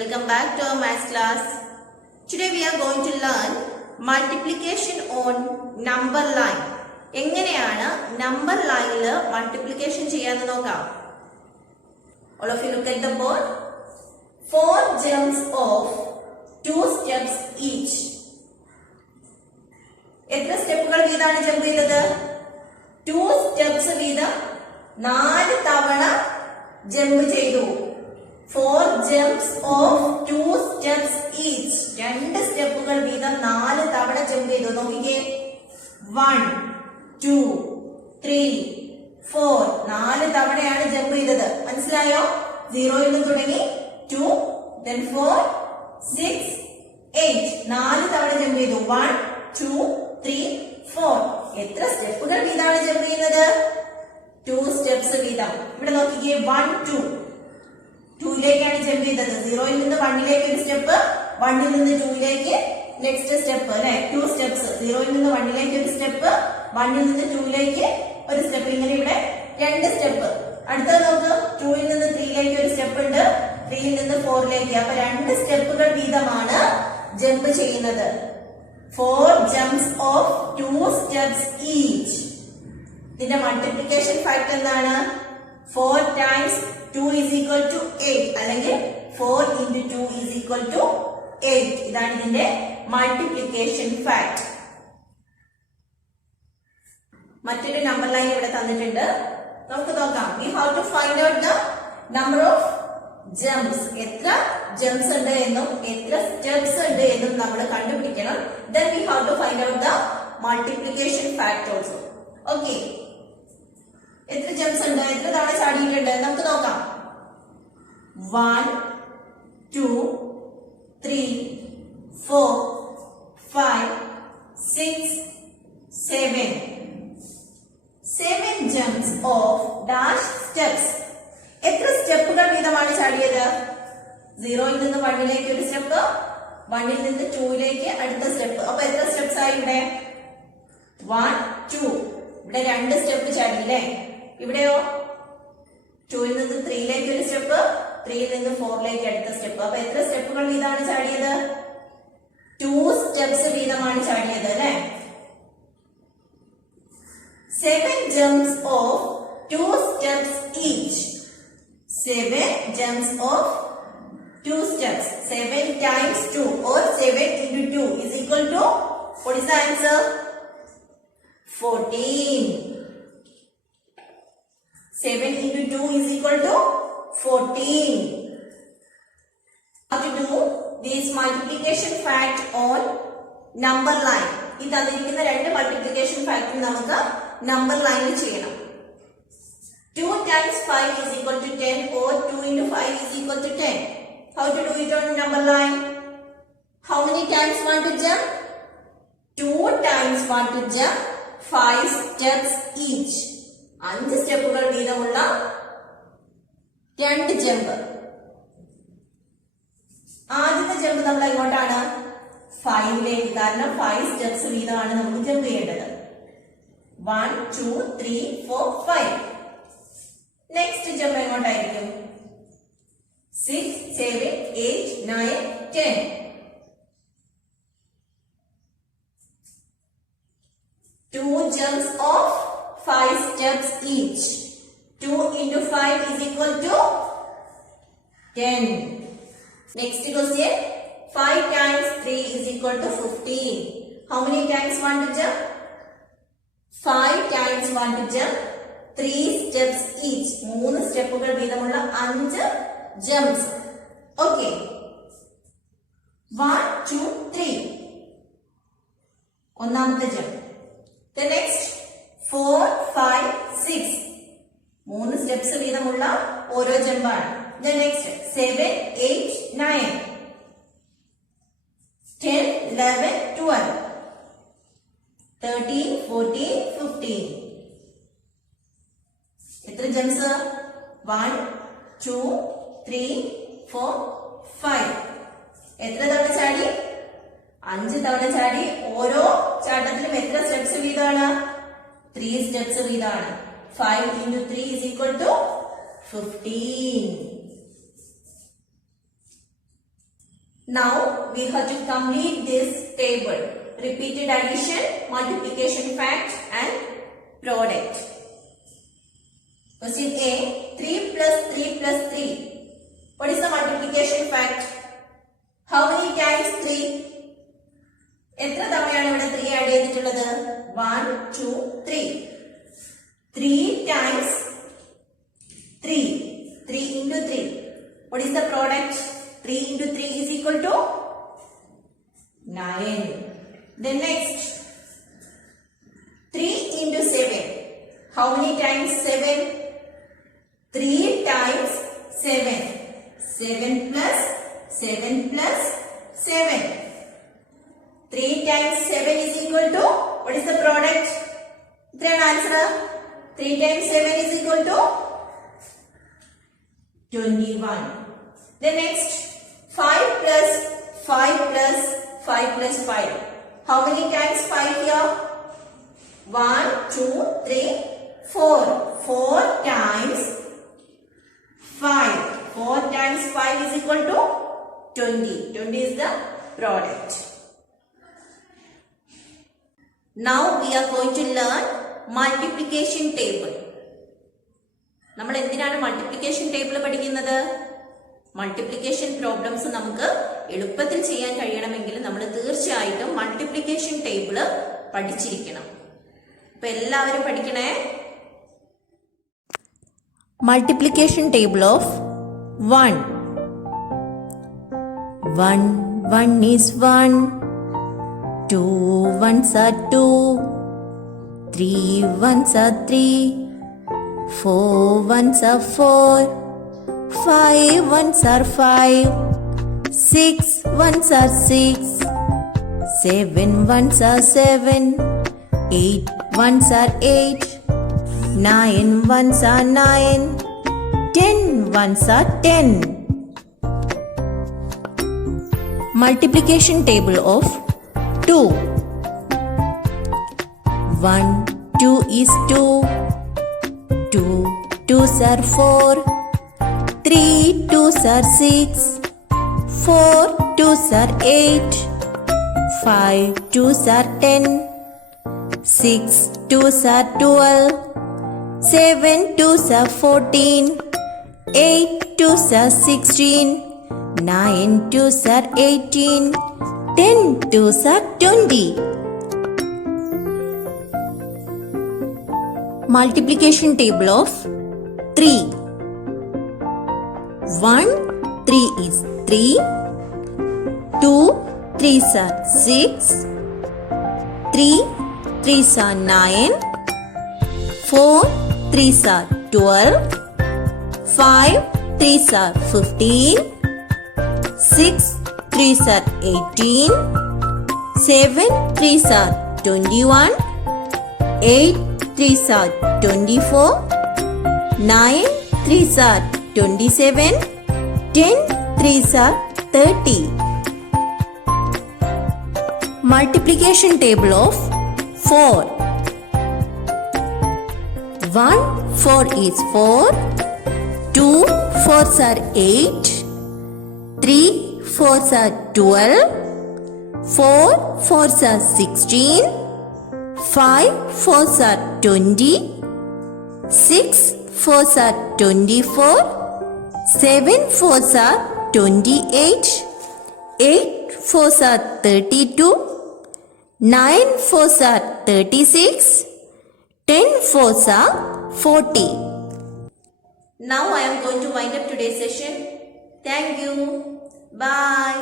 Welcome back to our maths class. Today we are going to learn multiplication on number line. എങ്ങനെയാണ് number lineൽ multiplication ചെയ്യാന്ന് നോക്കാം. All of you look at the board. 4 gems of 2 steps each. എത്ര സ്റ്റെപ്പുകൾ വീതമാണ് jump ചെയ്തത്? 2 steps വീതം 4 തവണ jump ചെയ്തു. 4 jumps of 2 steps each. 2 സ്റ്റെപ്പുകൾ വീതം 4 തവണ ജമ്പ് ചെയ്തു. നോക്കിക്കേ, 1 2 3 4 4 തവണയാണ് ജമ്പ് ചെയ്തത്. മനസ്സിലായോ? 0 ൽ നിന്ന് തുടങ്ങി 2 then 4 6 8 4 തവണ ജമ്പ് ചെയ്തു. 1 2 3 4. എത്ര സ്റ്റെപ്പുകൾ വീതമാണ് ജമ്പ് ചെയ്യുന്നത്? 2 സ്റ്റെപ്സ് വീതം. ഇവിടെ നോക്കിക്കേ, 1 2 2ലേക്കാണ് ജമ്പ് ചെയ്തത്. 0 ൽ നിന്ന് 1ലേക്ക് ഒരു സ്റ്റെപ്പ്, 1 ൽ നിന്ന് 2ലേക്ക് നെക്സ്റ്റ് സ്റ്റെപ്പ് അല്ലെ, 2 സ്റ്റെപ്സ്. 0 ൽ നിന്ന് 1ലേക്ക് ഒരു സ്റ്റെപ്പ്, 1 ൽ നിന്ന് 2ലേക്ക് ഒരു സ്റ്റെപ്പ്. ഇങ്ങനെ ഇവിടെ 2 സ്റ്റെപ്പ്. അടുത്തത് നോക്ക്, 2 ൽ നിന്ന് 3ലേക്ക് ഒരു സ്റ്റെപ്പ് ഉണ്ട്, 3 ൽ നിന്ന് 4ലേക്ക്. അപ്പൊ 2 സ്റ്റെപ്പുകൾ വീതമാണ് ജമ്പ് ചെയ്യുന്നത്. 4 jumps of 2 steps each. ഇതിന്റെ മൾട്ടിപ്ലിക്കേഷൻ ഫാക്ട് എന്താണ്? 4 times 2 is equal to 8 അല്ലെങ്കിൽ 4 into 2 is equal to 8. ഇതാണ് ഇതിന്റെ മൾട്ടിപ്ലിക്കേഷൻ ഫാക്ട്. മറ്റൊരു നമ്പർ ലൈൻ ഇവിടെ തന്നിട്ടുണ്ട്, നമുക്ക് നോക്കാം. We have to find out the number of jumps. എത്ര ജംപ്സ് ഉണ്ട് എന്നും എത്ര സ്റ്റെപ്സ് ഉണ്ട് എന്നും നമ്മൾ കണ്ടുപിടിക്കണം. Then we have to find out the multiplication fact also. Okay. എത്ര ജംപ്സ് ഉണ്ട്, എത്ര തവണ ചാടിയിട്ടുണ്ട് നമുക്ക് നോക്കാം. 1 2 3 4 5 6 7 7 jumps of dash steps. എത്ര സ്റ്റെപ്പുകൾ വീതമാണ് ചാടിയത്? 0 ൽ നിന്ന് 1ലേക്ക് ഒരു സ്റ്റെപ്പ്, 1 ൽ നിന്ന് 2ലേക്ക് അടുത്ത സ്റ്റെപ്പ്. അപ്പൊ എത്ര സ്റ്റെപ്സ് ആയി ഇവിടെ? 1 2. ഇവിടെ 2 സ്റ്റെപ്പ് ചാടിയില്ലേ? ഇവിടെയോ 2 ൽ നിന്ന് 3ലേക്ക് ഒരു സ്റ്റെപ്പ്, 3 ൽ നിന്ന് 4ലേക്ക് അടുത്ത സ്റ്റെപ്പ്. അപ്പൊ എത്ര സ്റ്റെപ്പുകൾ വീതമാണ് ചാടിയത്? 2 സ്റ്റെപ്സ് വീതമാണ് ചാടിയത് അല്ലെ. 7 jumps of 2 steps each. 7 jumps of 2 steps. 7 times 2 or 7 into 2 is equal to, what is the answer? 14. 7 into 2 is equal to 14. How to do this multiplication fact on number line? ഈ തന്നിരിക്കുന്ന രണ്ട് multiplication factor നമുക്ക് number ലൈനിൽ ചെയ്യണം. 2 times 5 is equal to 10 or 2 into 5 is equal to 10. How to do it on number line? How many times want to jump? 2 times want to jump 5 steps each. 5 സ്റ്റെപ്പുകൾ വീതമുള്ള 2 jump. ആദ്യത്തെ jump നമ്മൾ എങ്ങോട്ടാണ്? 5ലേക്ക്. കാരണം 5 steps വീതമാണ് നമുക്ക് jump ചെയ്യേണ്ടത്. 1 2 3 4 5. Next jump എങ്ങോട്ടായിരിക്കും? 6 7 8 9 10. 2 jumps of 5 steps each. 2 into 5 is equal to 10. Next question. 5 times 3 is equal to 15. How many times want to jump? 5 times want to jump 3 steps each. 3 സ്റ്റെപ്പുകൾ വീതമുള്ള 5 jumps. Okay. 1 2 3. ഒന്നാമത്തെ jump. The next 4 5 6. 3 steps വീതമുള്ള ഓരോ ജമ്പാണ്. The next 7 8 9 10 11 12 13 14 15. എത്ര jumps? 1 2 3 4 5. എത്ര തവണ ചാടി? 5 തവണ ചാടി. ഓരോ ചാട്ടത്തിലും എത്ര സ്റ്റെപ്സ് വീതമാണ്? 3 സ്റ്റെപ്സ് വീതമാണ്. 5 into 3 is equal to 15. Now we have to complete this table. Repeated addition, multiplication fact and product. Question A, 3 plus 3 plus 3. What is the multiplication fact? How many times 3? എത്ര തവണയാണ് ഇവിടെ 3 add ചെയ്തിട്ടുള്ളത്? 1, 2, 3. 3 times 3. 3 into 3. What is the product? 3 into 3 is equal to 9. Then next, 3 into 7. How many times 7? 3 times 7. 7 plus 7 plus 7. 3 times 7 is equal to, what is the product? Then answer. 3 times 7 is equal to 21. Then next, 5 plus 5 plus 5 plus 5. How many times 5 here? 1, 2, 3, 4. 4 times 5. 4 times 5 is equal to 20. 20 is the product. Now we are going to learn multiplication table. നമ്മൾ എന്തിനാണ് multiplication table പഠിക്കുന്നത്? Multiplication problems നമുക്ക് എളുപ്പത്തിൽ ചെയ്യാൻ കഴിയണമെങ്കിൽ നമ്മൾ തീർച്ചയായിട്ടും multiplication table പഠിച്ചിരിക്കണം. അപ്പൊ എല്ലാവരും പഠിക്കണേ. Multiplication table of 1. 1 1 is 1. 2 1s are 2. 3 1s are 3. 4 1s are 4. 5 1s are 5. 6 1s are 6. 7 1s are 7. 8 1s are 8. 9 1s are 9. 10 1s are 10. Multiplication table of 2. 1 2 is 2. 2 2s are 4. 3 2s are 6. 4 2s are 8. 5 2s are 10. 6 2s are 12. 7 2s are 14. 8 2s are 16. 9 2s are 18. 10 2s are 20. Multiplication table of 3. 1 3 is 3. 2 3s are 6. 3 3s are 9. 4 3s are 12. 5 3s are 15. 6 3s are 18. 7 3s are 21. 8 3s are 24. 9 3s are 27. 10 3s are 30. Multiplication table of 4. 1 4 is 4. 2 4s are 8. 3 4s are 12. 4 4s are 16. 5 4s are 20. 6 4s are 24. 7 4s are 28. 8 4s are 32. 9 4s are 36. 10 4s are 40. Now I am going to wind up today's session. Thank you. Bye.